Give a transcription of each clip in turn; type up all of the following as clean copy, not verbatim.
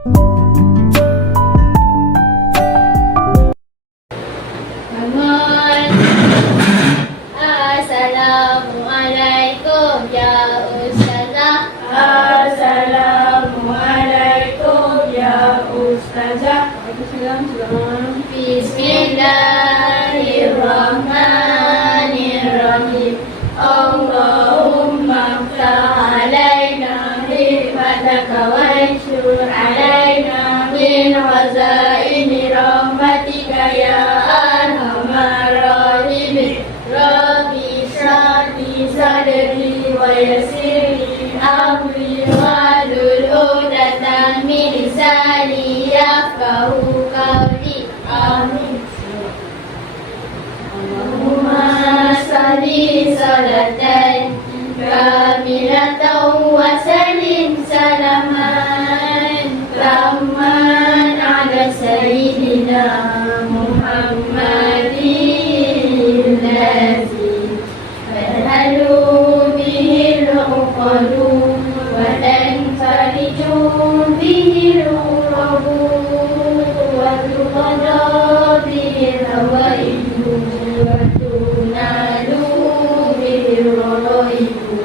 Bangun. Assalamualaikum ya Ustazah. Assalamualaikum ya Ustazah. Waalaikumsalam. Bismillahirrahmanirrahim. Allahumma ftah alaina hikmataka wa anshur alaina min khazaini rahmatika ya arhamar rahimin. Rabbi shrah li sadri wa yassir li amri wahlul 'uqdatam min lisani yafqahu qawli. Amin. Allahumma salli salatan kamilatan wa sallim salaman tamman ala sayyidina Muhammadin lazi tadhalu bihi al-uqadu wa tanfariju bihi al-urabu wa tuqada bihi al-hawaidu wa tunalu bihi al-ghaibu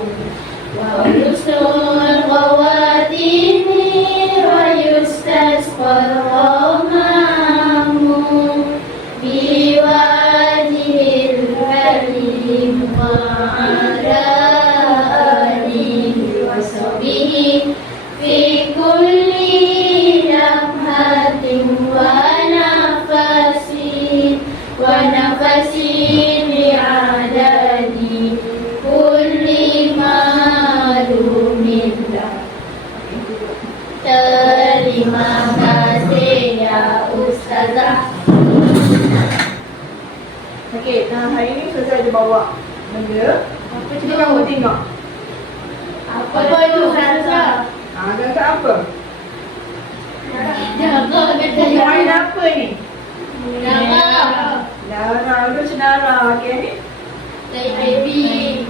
wa husnul khawatimi wa yustasqa al-ghamamu biwajhil karim wa ala alihi wa sahbihi fi kulli lamhatin wa nafasin bi'adadi kulli ma'lumin lah. Terima kasih ya Ustazah. Okey, hari ni Ustazah ada bawa benda. Cuba kamu tengok. Apa itu Ustazah? Agak apa? Jaga kata Main apa ni? Jaga. Lara, lu cenara. Okey ni? Dari baby.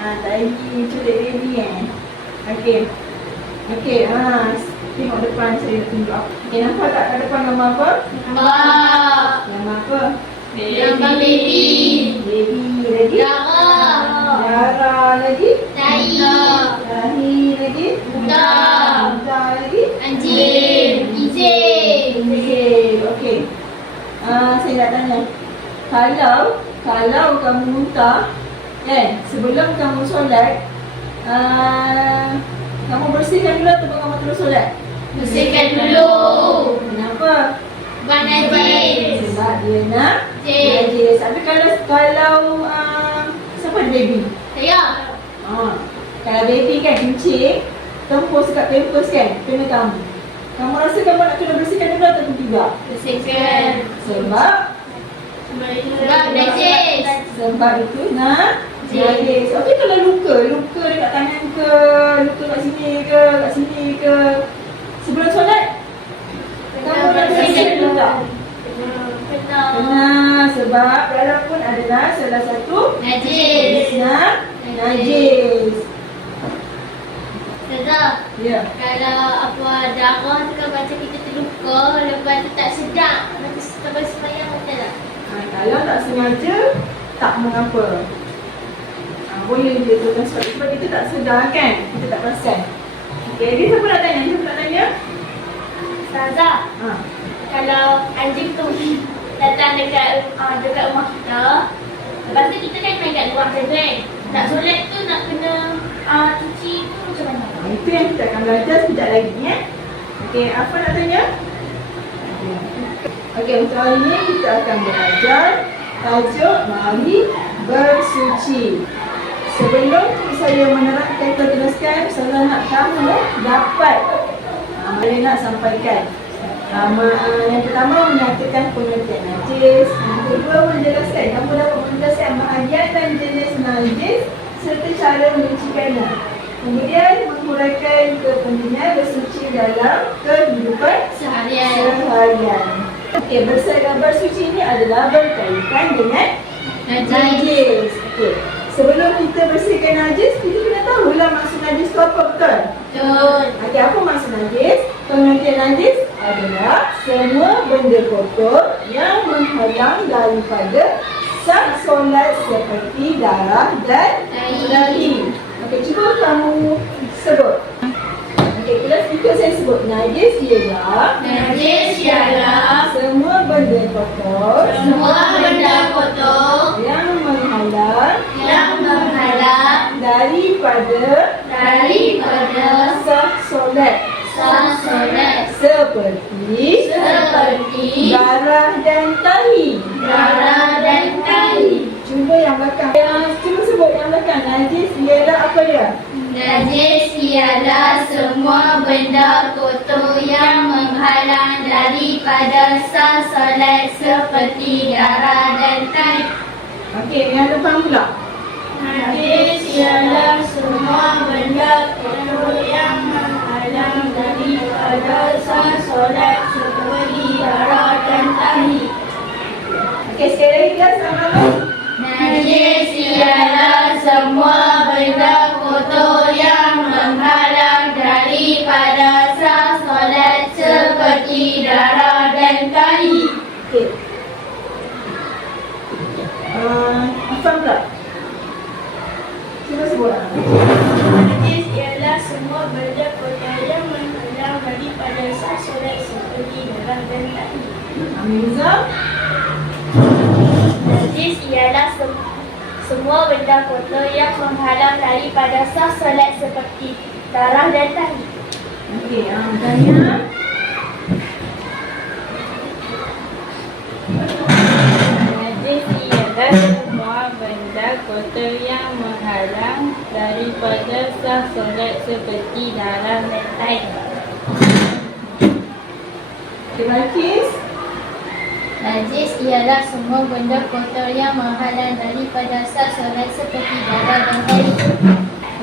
Tadi culik baby Okey. Okey, tengok depan saya nak tunjuk. Okey, nampak tak kat depan gambar apa? Nampak. Gambar apa? Gambar baby. Baby lagi. Jaga. Lara lagi. Dahi. Dahi lagi. Buta. Buta lagi. Anjing. Izin. Okey. Saya nak tanya. Kalau kamu muntah, sebelum kamu solat, kamu bersihkan dulu atau kamu terus solat? Bersihkan dulu. Kenapa? Buat najis. Sebab dia nak Najis. Tapi kalau siapa ada baby? Saya. Kalau baby kan kencing, tempus kat pampers kan, kena kamu. Kamu rasa kamu nak kena bersihkan dulu atau tidak? Bersihkan. Sebab najis. Sebab itu nak najis. Okey, kalau luka dekat tangan ke, luka kat sini ke, sebelum solat, kamu nak bersihkan dulu tak? Kena, sebab dalam pun adalah salah satu Najis. najis. Ustazah, Ya. kalau apa darah tu kan macam kita terluka, lepas tu tak sedap, nanti sampai sembahyang macam tak? Kalau tak sengaja, tak mengapa. Boleh je tuan sebab kita tak sedar kan, kita tak perasan. Okey, jadi siapa nak tanya? Ustazah, kalau anjing tu datang dekat rumah kita, lepas tu kita kan main kat luar saja kan. Nak solat tu nak kena cuci tu macam mana? Itu yang kita akan belajar sekejap lagi Okey, apa nak tanya? Okey, untuk hari ini kita akan belajar tajuk mari bersuci. Sebelum saya menerangkan atau jelaskan, saya nak kamu dapat mari nak sampaikan. Yang pertama menyatakan pengertian najis. Yang kedua menjelaskan, kamu dapat menjelaskan bahagian dan jenis najis serta cara menyucikannya. Kemudian menghuraikan kepentingan bersuci dalam kehidupan seharian. Okey, bersuci ini adalah berkaitan dengan najis. Okey. Sebelum kita bersihkan najis, kita kena tahulah maksud najis tu apa, betul? Betul. Okey, apa maksud najis? Pengertian najis adalah semua benda kotor yang menghalang daripada sah solat seperti darah dan daging. Okey, cuba kamu sebut. Okey, kelas ikut saya sebut. Najis ialah Najis ialah semua benda kotor semua benda kotor yang menghalang daripada sah solat solat seperti darah dan tahi. Cuba yang belakang. Cuba sebut yang belakang. Najis ialah apa dia? Najis ialah semua benda kotor yang menghalang daripada sah solat seperti darah dan tahi. Okey, yang depan pula. Najis ialah semua benda kotor yang menghalang daripada sah solat seperti darah dan tahi. Okey, sekali lagi kelas sama-sama. Najis ialah semua benda kotor yang menghalang daripada sah solat seperti darah dan tahi. Okey. Afan pula. Cuba sebut. Najis ialah semua benda kotor yang menghalang daripada sah solat seperti darah dan tahi. Amiza. Najis ialah semua benda kotor yang menghalang daripada sah solat seperti darah dan tahi. Okey, Dania. Najis ialah semua benda kotor yang menghalang daripada sah solat seperti darah dan tahi. Okey, Balkis. Najis ialah semua benda kotor yang menghalang daripada sah solat seperti darah dan tahi.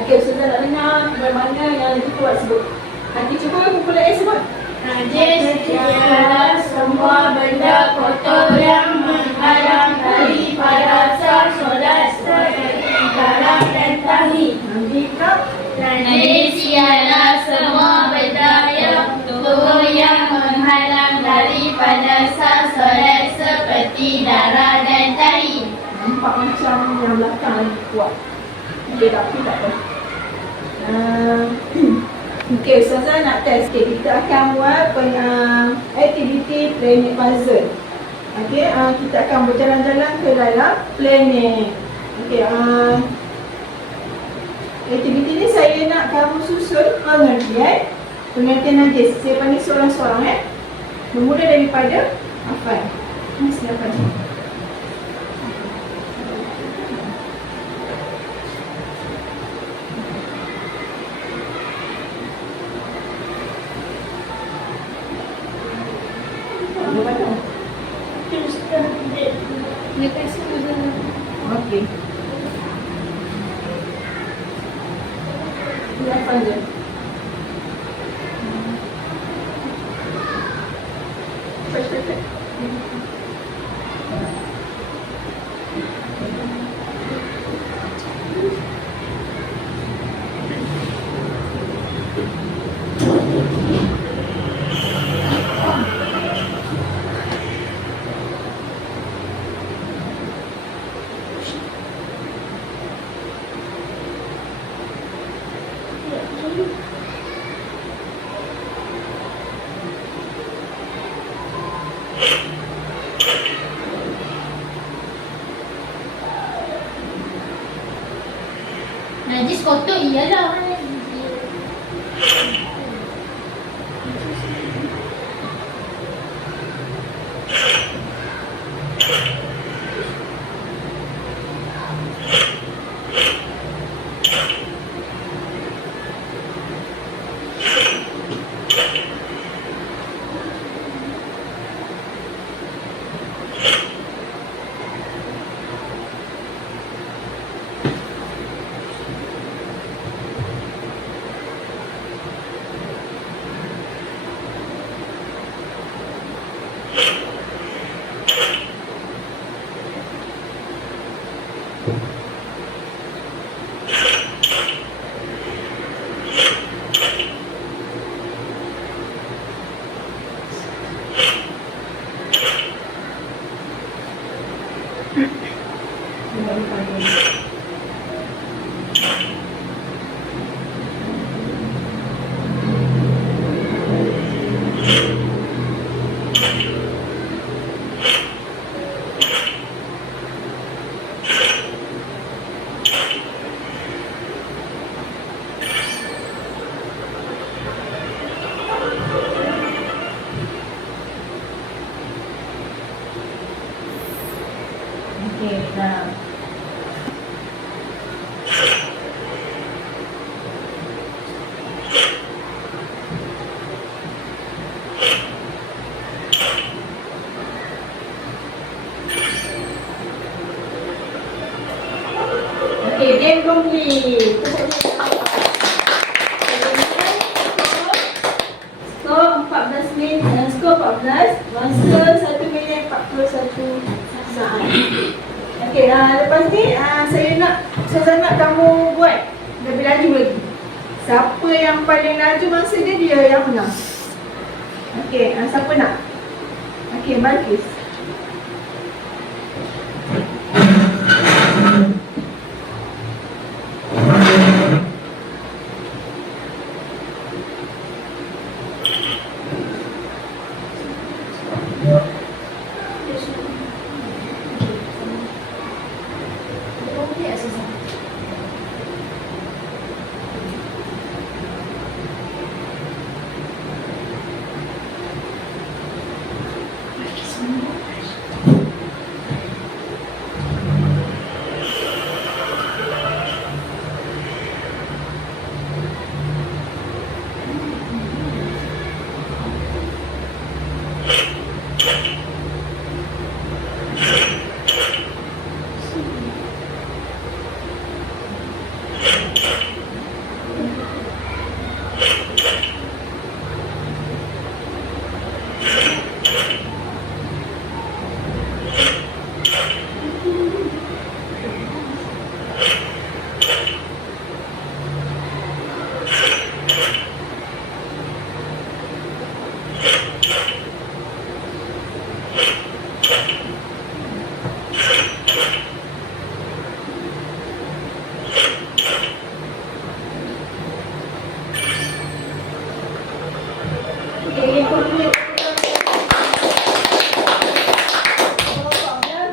Okey, Ustazah nak dengar bagaimana yang lagi kuat sebut. Nanti cuba kumpulan A sebut. Najis ialah semua benda kotor yang menghalang daripada sah solat seperti darah dan tahi. Nanti pula. Najis ialah semua benda yang kotor yang menghalang daripada sah solat seperti darah dan tahi. Nampak macam yang belakang lagi kuat. Okey, tapi tak apa. Okey, Ustazah nak test. Okey, kita akan buat aktiviti planet puzzle. Okey, kita akan berjalan-jalan ke dalam planet. Okey, aktiviti ni saya nak kamu susun pengertian najis. Saya panggil seorang-seorang bermula daripada Afan. Silakan. Okey. Afan je. Cepat. Najis kotor ialah. Okey, dah. Okey, game complete. Skor 14 minit, skor 14, masa 1 minit 41 saat. Okey, lepas ni saya nak kamu buat lebih laju lagi. Siapa yang paling laju masa dia yang menang. Okey, siapa nak? Okey, Balkis.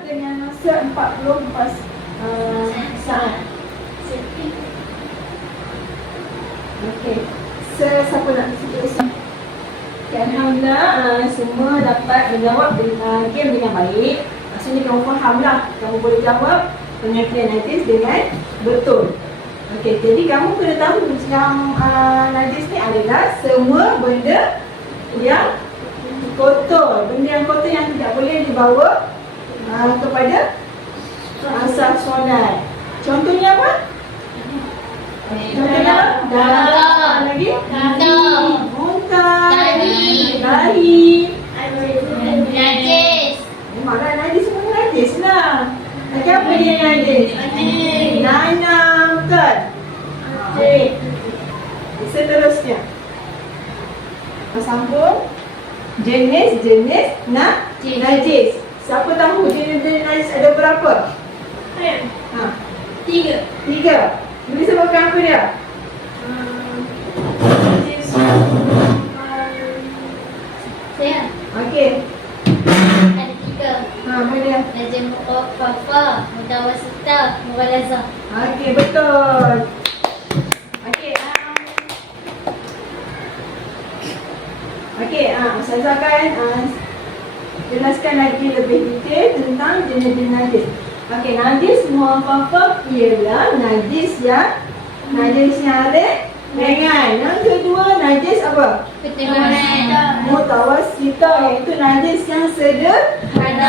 Dengan masa 44 saat. Okey. Siapa nak teruskan? Okay, alhamdulillah semua dapat menjawab game dengan baik. Maksudnya kamu faham lah. Kamu boleh jawab pengertian najis dengan betul. Okey, jadi kamu kena tahu yang najis ni adalah semua benda yang kotor. Benda yang kotor yang tidak boleh dibawa kepada asal solat. Contohnya apa? Contohnya apa? Darah. Lagi? Muntah. Dahi. Najis. Malah najis semua najis lah. Lagi apa dia yang najis? Nanam. Betul? Okey. Seterusnya. Sambung. Jenis-jenis najis. Siapa tahu jenis-jenis najis ada berapa? Tiga. Boleh sebutkan apa dia? Saya Okey. ada 3. Apa dia? Najis muqaffa, mutawasita, mughalazah. Okey, betul. Okey. Okey, Ustazah akan jelaskan lagi lebih detail tentang jenis-jenis najis. Okey, najis muqaffa ialah najis yang ada ringan. Yang kedua najis apa? Mutawassita, iaitu najis yang sederhana.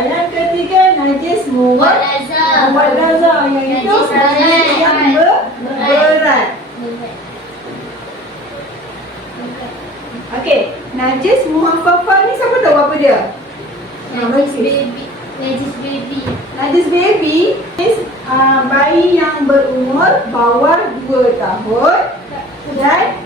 Yang ketiga najis mughallazah, iaitu najis yang berat. Okey, najis muhaffafah ni siapa tahu apa dia? Najis baby. Najis baby is bayi yang berumur bawah 2 tahun dan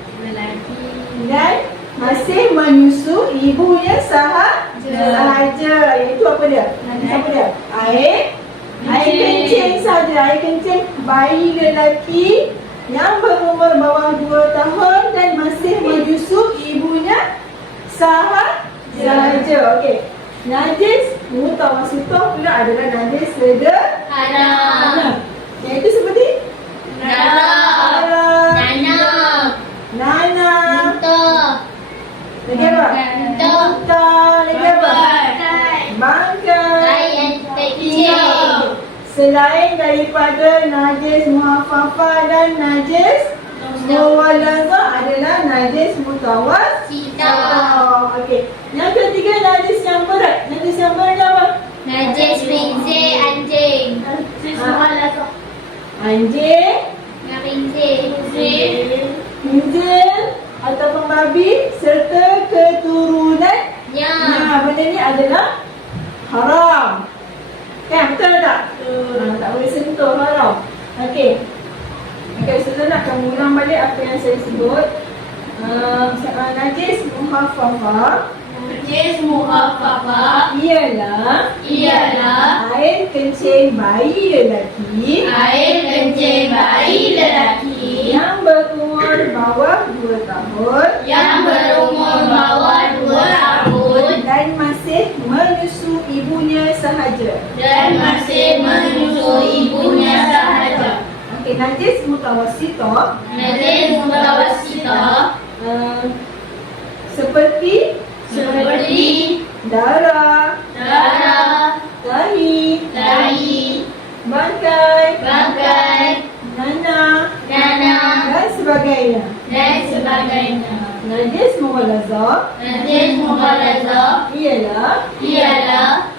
masih menyusu ibunya sahaja. Iaitu apa dia? Najis apa dia? Air kencing saja. Air kencing bayi lelaki yang berumur bawah 2 tahun dan masih menyusu ibunya sahaja. Okey. Najis mutawassithah pula adalah najis sederhana. Iaitu seperti Darah. Nana. nana. Muntah. Lagi apa? Muntah. Lagi apa? Bangkai. Air kecil. Selain daripada najis muhaffafah dan najis muwalazah adalah najis mutawassithah. Okey. Yang ketiga najis yang berat. Najis yang berat apa? Najis rinjil anjing. Anjing, Rinjil. hinjil ataupun babi serta keturunannya. Ya. Benda ni adalah haram. Kan, betul tak? Tak boleh sentuh, haram. Okey. Okey, Ustazah nak kamu ulang balik apa yang saya sebut. Najis muhaffafah Najis muhaffafah ialah ialah air kencing bayi lelaki air kencing bayi lelaki yang berumur bawah 2 tahun yang berumur bawah 2 tahun dan masih menyusu ibunya sahaja. dan masih menyusu ibunya sahaja. Okey, najis mutawassithah Najis mutawassithah seperti darah, darah, tahi, bangkai, nanah nanah, dan sebagainya. dan sebagainya. Najis muwalazah Najis muwalazah ialah ialah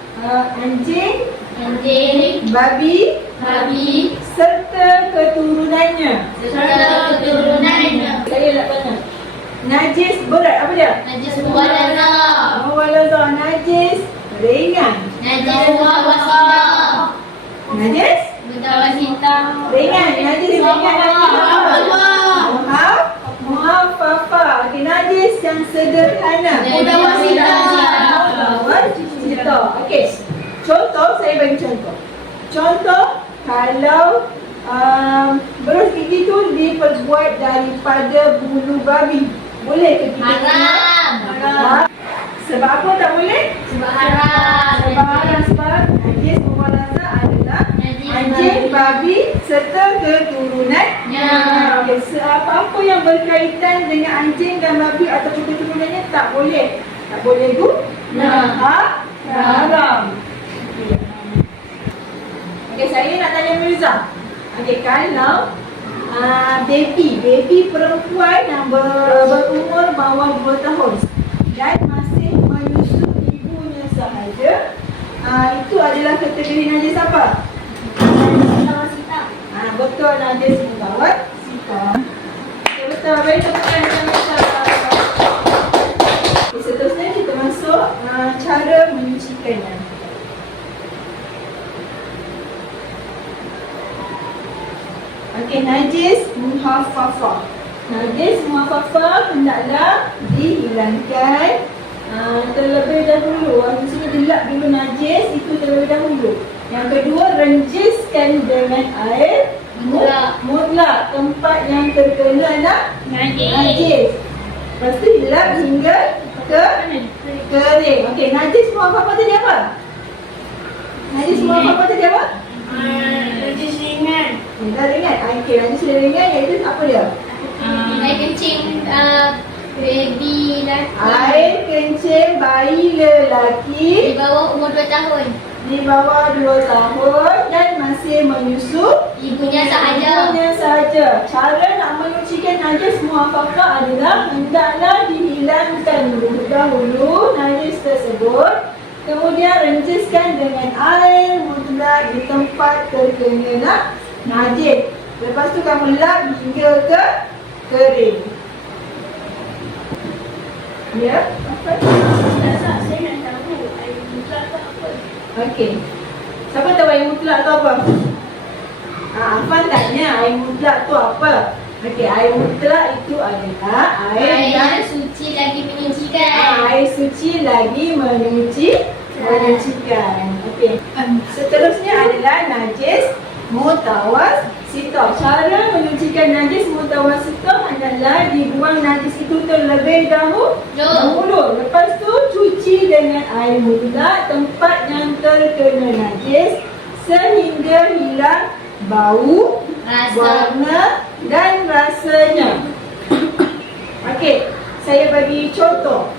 anjing, anjing, babi babi, serta keturunannya. serta keturunannya. Saya nak tanya. Najis berat apa dia? Najis muwalazah, Muwalazah najis ringan. najis mutawassithah, Najis mutawassithah, ringan. Najis ringan. Muhaffafah. Muhaffafah. Okey, najis yang sederhana. Mutawassithah. Okey. Contoh, saya bagi contoh. Contoh, kalau berus gigi tu diperbuat daripada bulu babi, boleh ke kita Haram. Sebab apa tak boleh? Sebab haram. Sebab haram, sebab najis muwalazah adalah Najis anjing, babi serta keturunannya. Okey, apa-apa yang berkaitan dengan anjing dan babi ataupun keturunannya tak boleh. Tak boleh haram. Okey, saya nak tanya Mirza. Okey, kalau baby perempuan yang berumur bawah 2 tahun dan masih menyusu ibunya sahaja, itu adalah kategori najis apa? Betul, najis mutawassithah. Betul, baik, tepukan Mirza. Okay, seterusnya kita masuk cara menyucikannya. Okey, najis muhaffafah. Najis muhaffafah hendaklah dihilangkan terlebih dahulu. Di sini dilap dulu najis itu terlebih dahulu. Yang kedua, renjiskan dengan air mutlak tempat yang terkena najis. Lepas tu dilap hingga ke kering. Okey, najis muhaffafah tadi apa? Najis muhaffafah tadi apa? Najis ringan. Dah ringan. Okey, najis sudah ringan iaitu apa dia? Air kencing baby lelaki Air kencing bayi lelaki di bawah umur 2 tahun. di bawah 2 tahun dan masih menyusu Ibunya sahaja. ibunya sahaja. Cara nak menyucikan najis muhaffafah adalah hendaklah dihilangkan dahulu najis tersebut. Kemudian renjiskan dengan air mutlak di tempat terkena najis. Lepas tu kamu lap hingga ke kering. Ya? Apa? Saya nak tahu air mutlak tu apa. Okey. Siapa tahu air mutlak tu apa? Afan tanya air mutlak tu apa? Okey, air mutlak itu adalah air yang suci lagi menyucikan. air suci lagi menyucikan. Okey. Seterusnya adalah najis mutawassithah. Sita. Cara menyucikan najis mutawasitah adalah dibuang najis itu terlebih dahulu. Lepas tu cuci dengan air mutlak tempat yang terkena najis sehingga hilang bau, warna dan rasanya. Okey, saya bagi contoh.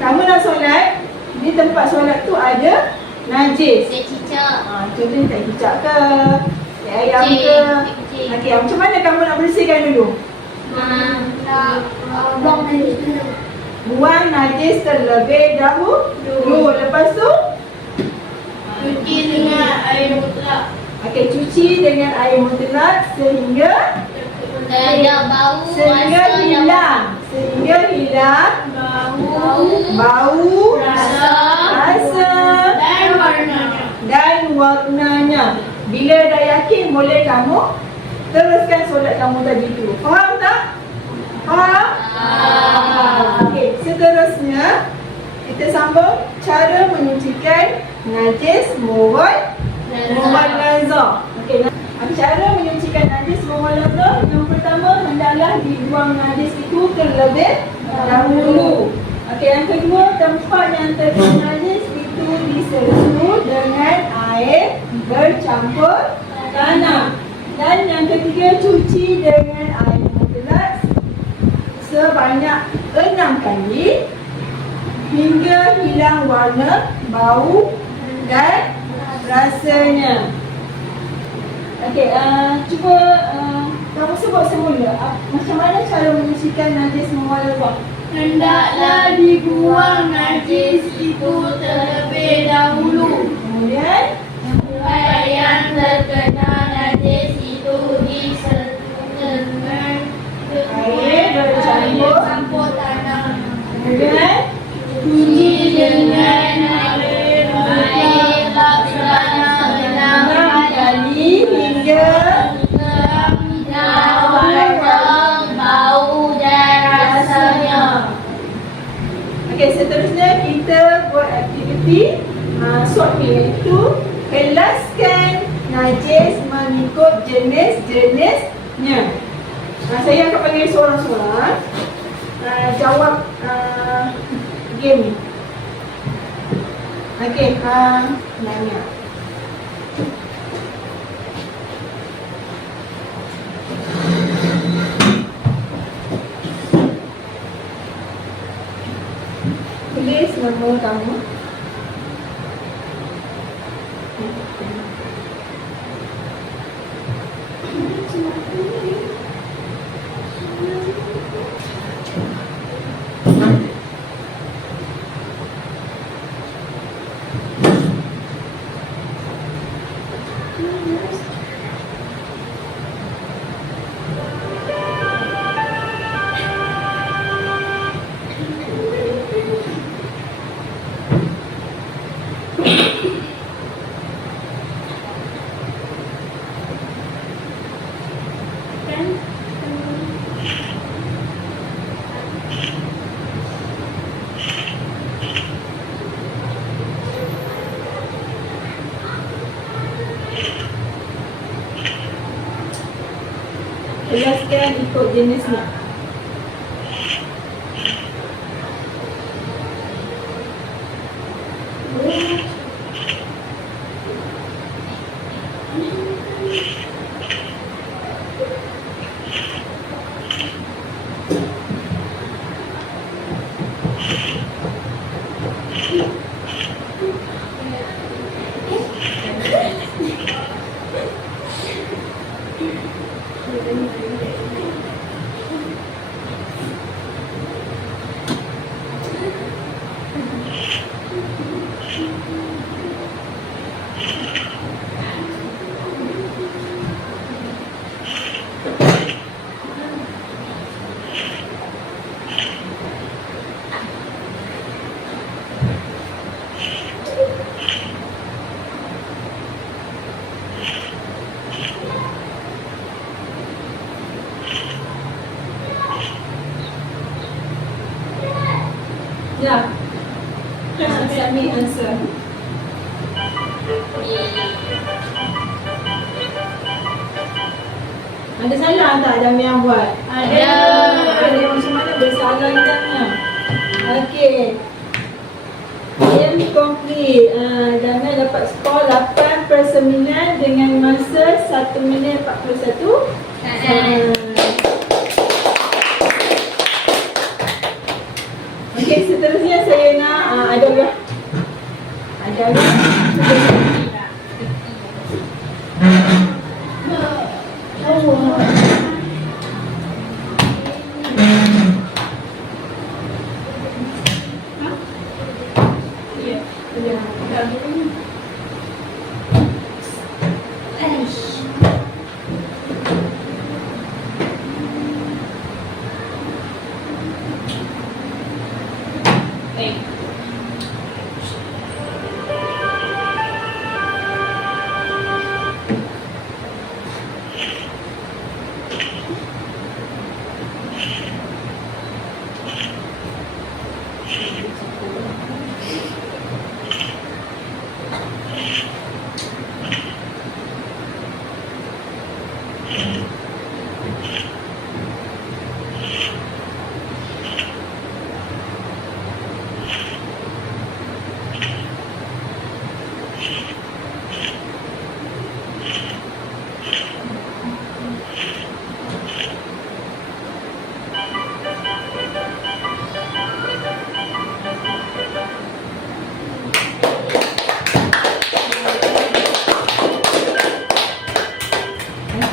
Kamu nak solat, di tempat solat tu ada najis. Saya cicak. Contohnya tak kicap ke, tak ayam ke. Okey, macam mana kamu nak bersihkan dulu? Buang najis dulu. Buang najis terlebih dahulu. Lepas tu Cuci dengan air mutlak. okey, cuci dengan air mutlak sehingga Ada bau, rasa yang hilang bau, rasa dan warnanya. Bila dah yakin, boleh kamu teruskan solat kamu tadi tu. Faham tak? Faham? Okey, seterusnya kita sambung cara menyucikan najis mughallazah. Okey, cara menyucikan najis mughallazah, yang pertama hendaklah dibuang najis itu terlebih dahulu. Okey, yang kedua, tempat yang terkena najis itu diseluruh dengan air bercampur tanah. Dan yang ketiga, cuci dengan air mutlak sebanyak 6 kali hingga hilang warna, bau dan rasanya. Okey, cuba kamu sebut semula macam mana cara menyucikan najis mughallazah. Hendaklah dibuang najis itu terlebih dahulu. Kemudian Tempat yang terkena najis itu diseluruhkan air bercampur tanah. Kemudian Cuci dengan air mutlak sebanyak 6 kali hingga hilang warna, bau dan rasanya. okey, seterusnya kita buat aktiviti short ni, iaitu kelaskan najis mengikut jenis-jenisnya. Saya akan panggil seorang-seorang jawab game ni. Okey, Nanya. Tulis nama kamu. Jelaskan ikut jenisnya. Ya. Submit answer. Ada salah tak Jamil yang buat? Ada. Ada macam mana bersalah Jamil? Okey. Game complete. Jamil dapat skor 8/9 dengan masa 1 minit 41. Okey, seterusnya saya nak ada buah. Ada buah.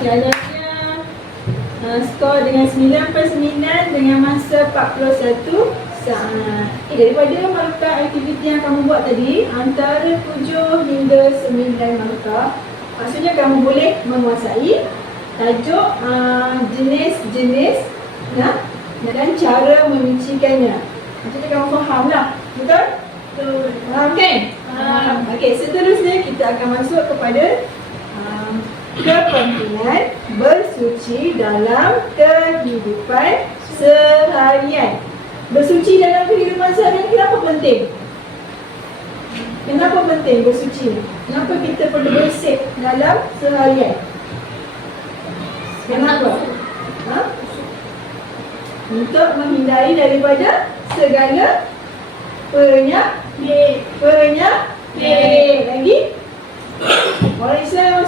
Jalannya skor dengan 9/9 dengan masa 41 saat. Daripada markah aktiviti yang kamu buat tadi, antara 7 hingga 9 markah, maksudnya kamu boleh menguasai tajuk, jenis-jenis dan cara menyucikannya. Maksudnya kamu faham lah, betul? Betul. Faham kan? Faham. Okey, seterusnya kita akan masuk kepada kepentingan bersuci dalam kehidupan seharian. Bersuci dalam kehidupan seharian kenapa penting? Kenapa penting bersuci? Kenapa kita perlu bersih dalam seharian? Kenapa? Untuk menghindari daripada segala penyakit. Lagi? Orang Islam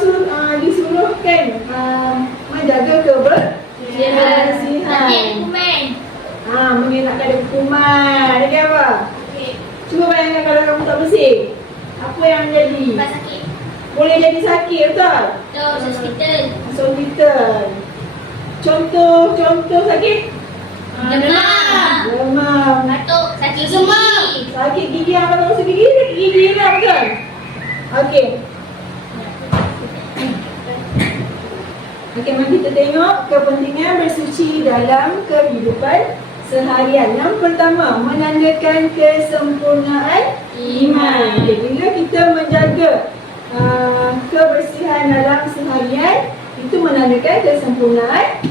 disuruhkan menjaga kebersihan. Mengelakkan dari kuman. Lagi apa? Cuba bayangkan kalau kamu tak bersih, apa yang jadi? Sakit. Boleh jadi sakit, betul? Betul, hospital. Hospital. Contoh sakit? Demam. Batuk, sakit gigi. Sakit gigi, apa tak masuk gigi? Sakit gigi lah, betul? Okey. Okey, mari kita tengok kepentingan bersuci dalam kehidupan seharian. Yang pertama, menandakan kesempurnaan iman. Okay, bila kita menjaga kebersihan dalam seharian, itu menandakan kesempurnaan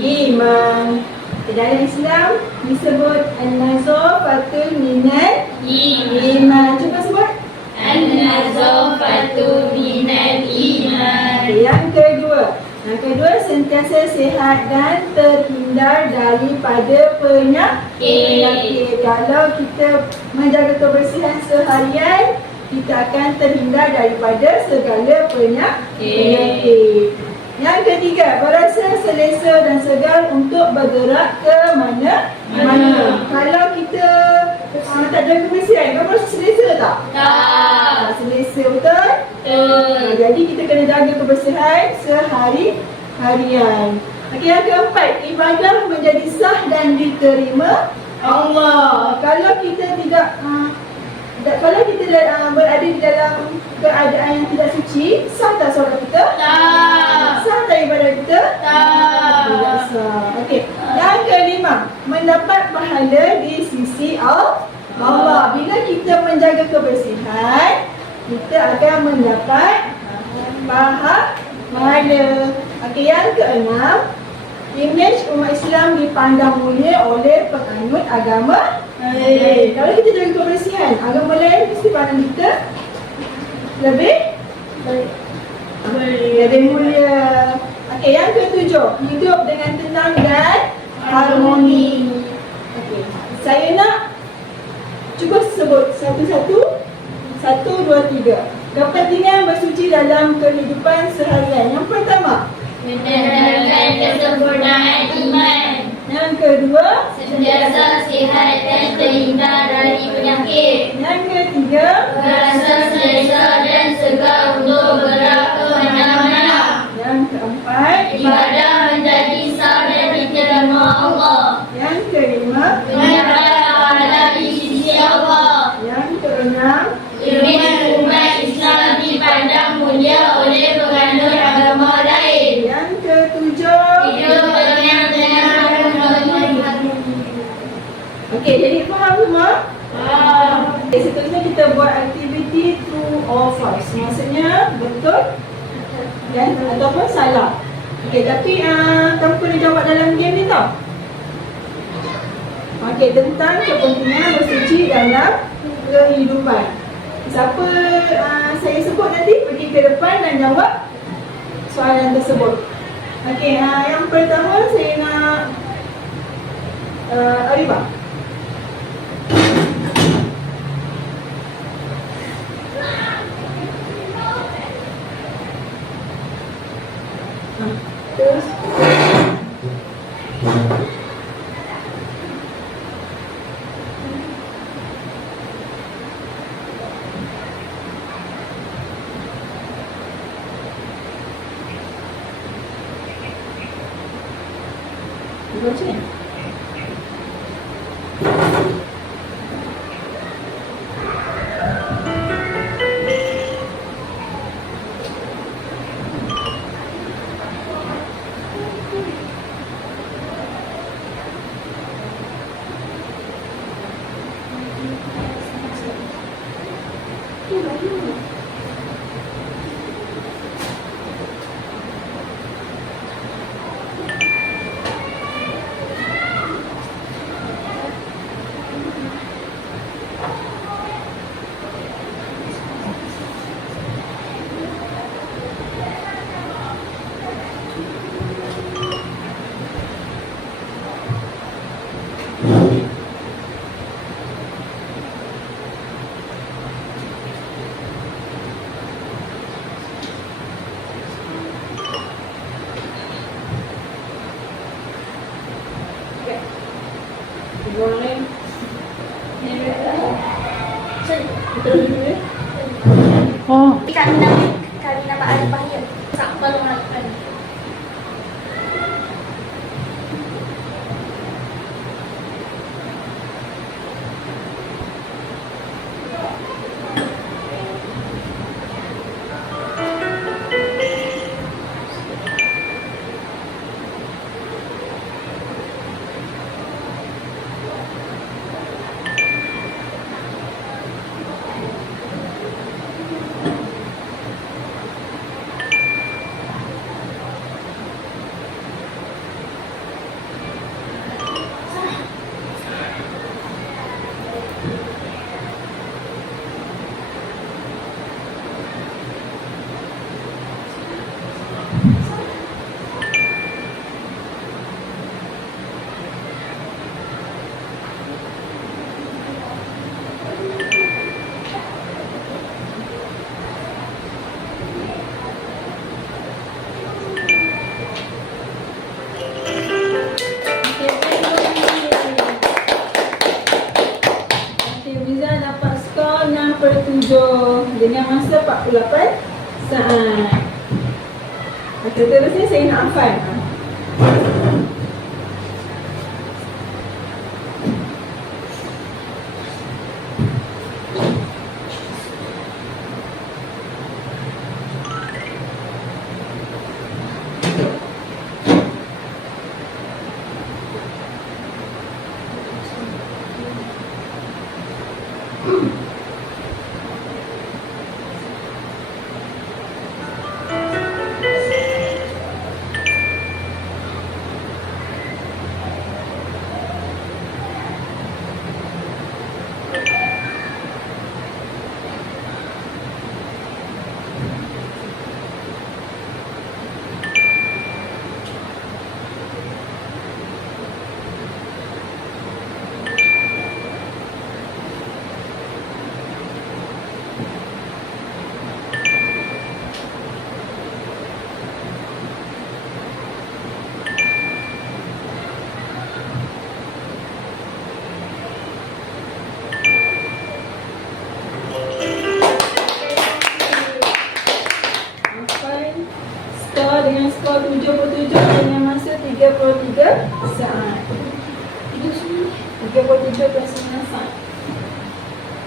iman. Dalam Islam disebut an-nazafatul minal iman. Cuba sebut. An-nazafatu minal iman. Yang kedua, sentiasa sihat dan terhindar daripada penyakit. Kalau kita menjaga kebersihan seharian, kita akan terhindar daripada segala penyakit. Yang ketiga, berasa selesa dan segar untuk bergerak ke mana-mana. Kalau kita tak jaga kebersihan, kamu rasa selesa tak? Tak selesa, betul? Jadi kita kena jaga kebersihan sehari-harian. Okey, yang keempat, ibadah menjadi sah dan diterima Allah. Kalau kita berada di dalam keadaan yang tidak suci, sah tak solat kita? Tak. Sah tak ibadah kita? Tak. Tidak sah. Okey. Yang kelima, mendapat pahala di sisi Allah. Bila kita menjaga kebersihan, kita akan mendapat pahala. Okey, yang keenam, imej umat Islam dipandang mulia oleh penganut agama lain. Kalau kita jaga kebersihan, agama lain mesti pandang kita lebih lebih mulia. Okey, yang ketujuh, hidup dengan tenang dan harmoni. Okey, saya nak cuba sebut satu-satu. 1, 2, 3. Kepentingan bersuci dalam kehidupan seharian. Yang pertama. Menandakan kesempurnaan iman. Yang kedua. Sentiasa sihat dan terhindar dari penyakit. Yang ketiga. Berasa selesa dan segar untuk bergerak ke mana-mana. Yang keempat. Ibadah menjadi sah dan diterima Allah. Yang kelima. Mendapat pahala di sisi Allah. Yang keenam. Ilmu umat Islam dipandang mulia oleh penganut agama lain. Yang ketujuh. Hidup dengan tenang dan harmoni. Okey, jadi faham semua? Okey, seterusnya kita buat aktiviti true or false. Maksudnya betul dan ataupun salah. Okey, tapi kamu kena jawab dalam game ni tau. Okey, tentang kepentingan bersuci dalam kehidupan. Siapa saya sebut nanti pergi ke depan dan jawab soalan tersebut. Okey, yang pertama saya nak Arifah. Terus macam ni. Boleh. Betul dulu ya. Oh. Kami nama Arifah ya. Tak perlu melakukan. Dengan masa 48 saat. Seterusnya saya nak Afan. 37.9.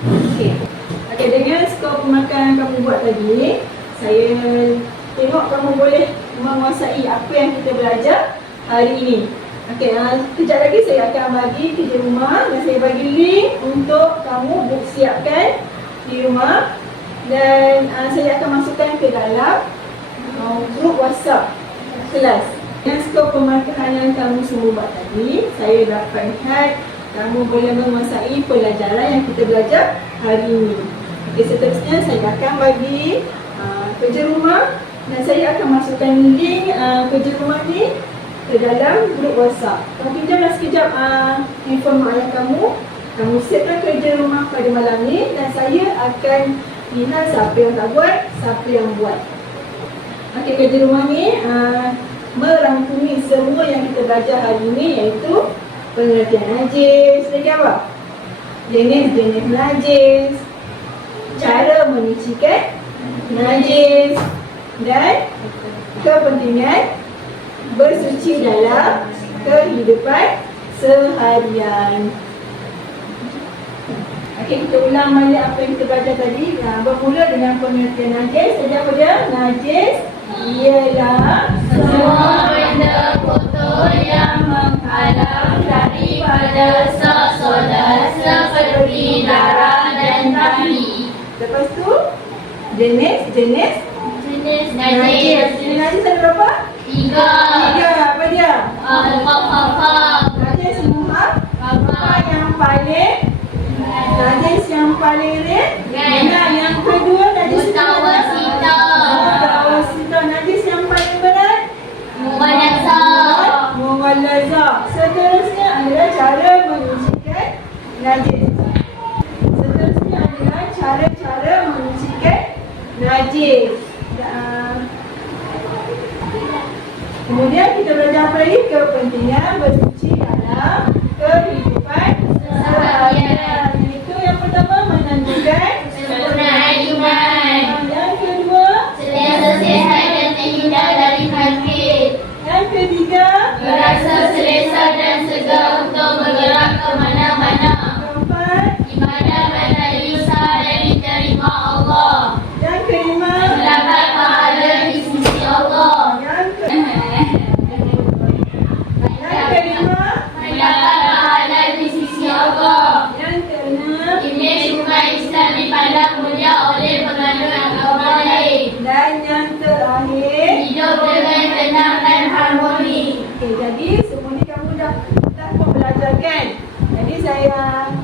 Okey. Okey, dengan skor pemakanan kamu buat tadi, saya tengok kamu boleh menguasai apa yang kita belajar hari ini. Okey, kejap lagi saya akan bagi kerja rumah dan saya bagi link untuk kamu siapkan di rumah, dan saya akan masukkan ke dalam grup WhatsApp kelas. Dengan skor pemakanan yang kamu semua buat tadi, saya dapat lihat kamu boleh menguasai pelajaran yang kita belajar hari ini. Okey, seterusnya saya akan bagi kerja rumah dan saya akan masukkan link kerja rumah ni ke dalam grup WhatsApp. Kamu pinjamlah sekejap handphone mak ayah kamu. Kamu siapkan kerja rumah pada malam ni dan saya akan lihat siapa yang tak buat, siapa yang buat. Okey, kerja rumah ni merangkumi semua yang kita belajar hari ini, iaitu pengertian najis, lagi apa? Jenis-jenis najis, cara menyucikan najis dan kepentingan bersuci dalam kehidupan seharian. Okey, kita ulang balik apa yang kita belajar tadi. Bermula dengan pengertian najis. Jadi apa dia? Najis ialah Semua benda kotor yang menghalang daripada solat seperti darah dan tahi. Lepas tu jenis-jenis Jenis najis. Jenis najis ada berapa? 3. 3. Apa dia? Al-Qafafah, Najis yang paling najis yang paling ringan. Yang kedua najis Mutawasitah, mutawasitah. Najis yang paling berat Mughalazah. mughalazah. Seterusnya adalah cara menyucikan najis. Seterusnya adalah cara-cara menyucikan najis. Kemudian kita belajar apa lagi? Kepentingan bersuci dalam kehidupan seharian. Itu yang pertama, menandakan Sempurnaan iman, yang kedua, sentiasa sihat dan terhindar dari penyakit, yang ketiga, merasa selesa dan segar untuk bergerak ke mana-mana, keempat, ibadah pada Isa dan diterima Allah, yang kelima, mendapat pahala di sisi Allah, yang kelima, mendapat pahala di sisi Allah. yang keenam, Imej umat Islam dipandang mulia oleh penganut agama lain, dan yang terakhir. hidup dengan tenang dan harmoni. Okey, jadi semua ni kamu dah pun belajar kan? Jadi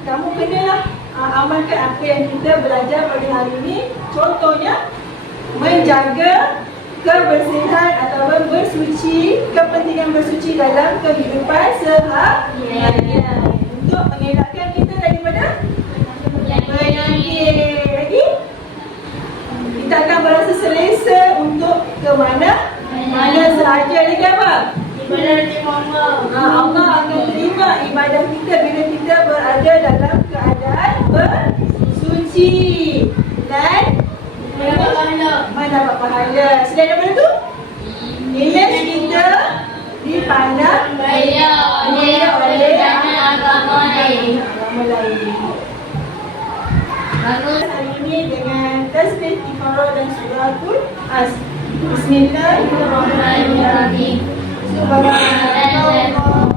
kamu kenalah amalkan apa yang kita belajar pada hari ini. Contohnya, menjaga kebersihan ataupun bersuci, kepentingan bersuci dalam kehidupan seharian untuk mengelakkan kita daripada penyakit. Lagi, kita akan berasa selesa untuk ke mana sahaja. Lagi apa? Ibadah terima Allah. Allah akan terima ibadah kita bila kita berada dalam keadaan bersuci dan mendapat pahala. Selain daripada tu, imej kita dipandang Mulia oleh agama lain. Bangun hari ini dengan tasbih, iqra dan suratul as. Bismillahirrahmanirrahim. Subhanallah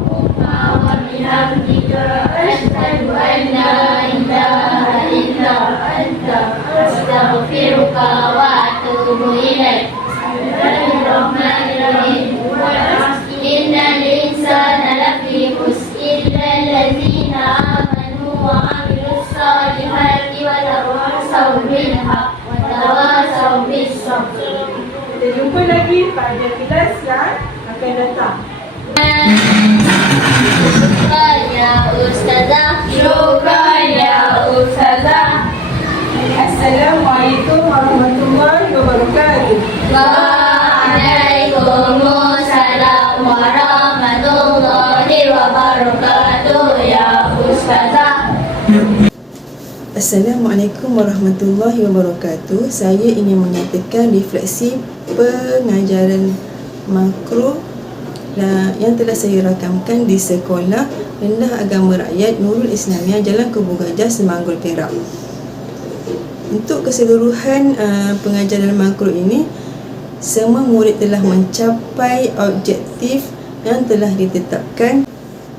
wa bihamdika asyhadu an la ilaha illa anta astaghfiruka wa atubu ilaik. Bismillahirrahmanirrahim. Innal insana lafi khusr illa allazina amanu wa amilus solihati wa tawasaw bil haqq wa tawasaw bis sabr. Kita jumpa lagi pada kelas yang akan datang. Ya Ustazah. Syukran ya Ustazah. Assalamualaikum warahmatullahi wabarakatuh. Waalaikumsalam warahmatullahi wabarakatuh ya Ustazah. Assalamualaikum warahmatullahi wabarakatuh. Saya ingin menyatakan refleksi pengajaran makro yang telah saya rakamkan di Sekolah Rendah Agama Rakyat Nurul Islamiyah Jalan Kubu Gajah, Semanggul, Perak. Untuk keseluruhan pengajaran makro ini, semua murid telah mencapai objektif yang telah ditetapkan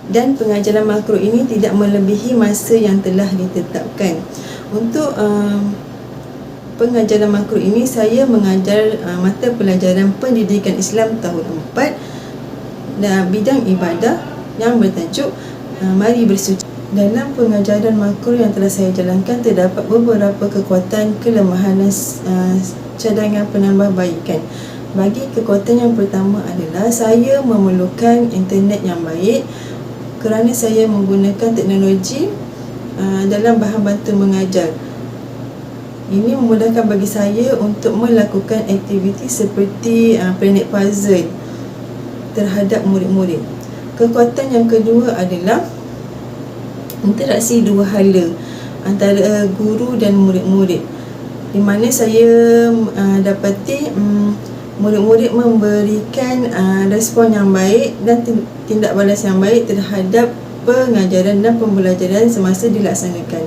dan pengajaran makro ini tidak melebihi masa yang telah ditetapkan. Untuk pengajaran makro ini, saya mengajar mata pelajaran Pendidikan Islam tahun 4 dan bidang ibadah yang bertajuk Mari Bersuci. Dalam pengajaran makro yang telah saya jalankan, terdapat beberapa kekuatan, kelemahan dan cadangan penambahbaikan. Bagi kekuatan yang pertama adalah saya memerlukan internet yang baik kerana saya menggunakan teknologi dalam bahan bantu mengajar. Ini memudahkan bagi saya untuk melakukan aktiviti seperti planet puzzle terhadap murid-murid. Kekuatan yang kedua adalah interaksi dua hala antara guru dan murid-murid, di mana saya dapati murid-murid memberikan respon yang baik dan tindak balas yang baik terhadap pengajaran dan pembelajaran semasa dilaksanakan.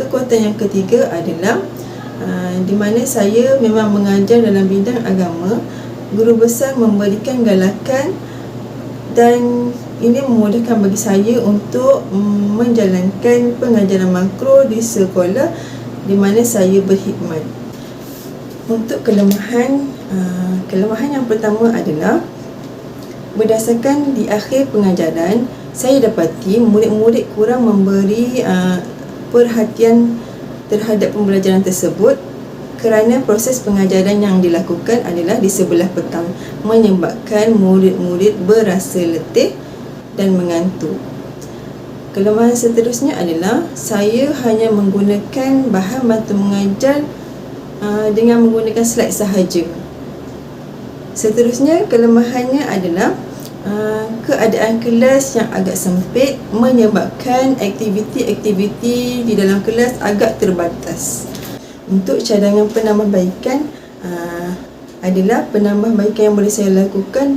Kekuatan yang ketiga adalah di mana saya memang mengajar dalam bidang agama. Guru besar memberikan galakan dan ini memudahkan bagi saya untuk menjalankan pengajaran makro di sekolah di mana saya berkhidmat. Untuk kelemahan yang pertama adalah berdasarkan di akhir pengajaran, saya dapati murid-murid kurang memberi perhatian terhadap pembelajaran tersebut kerana proses pengajaran yang dilakukan adalah di sebelah petang, menyebabkan murid-murid berasa letih dan mengantuk. Kelemahan seterusnya adalah saya hanya menggunakan bahan bantu mengajar dengan menggunakan slide sahaja. Seterusnya, kelemahannya adalah keadaan kelas yang agak sempit menyebabkan aktiviti-aktiviti di dalam kelas agak terbatas. Untuk cadangan penambahbaikan adalah penambahbaikan yang boleh saya lakukan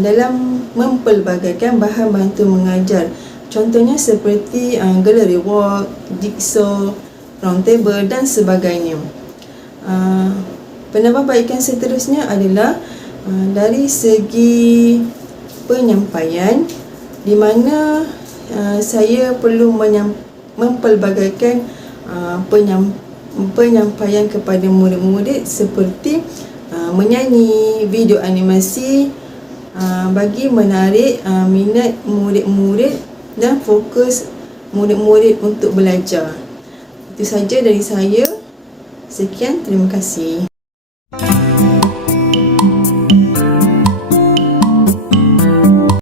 dalam mempelbagaikan bahan bantu mengajar. Contohnya seperti gallery walk, jigsaw, round table dan sebagainya. Penambahbaikan seterusnya adalah dari segi penyampaian, di mana saya perlu mempelbagaikan penyampaian kepada murid-murid seperti menyanyi, video animasi bagi menarik minat murid-murid dan fokus murid-murid untuk belajar. Itu saja dari saya. Sekian, terima kasih.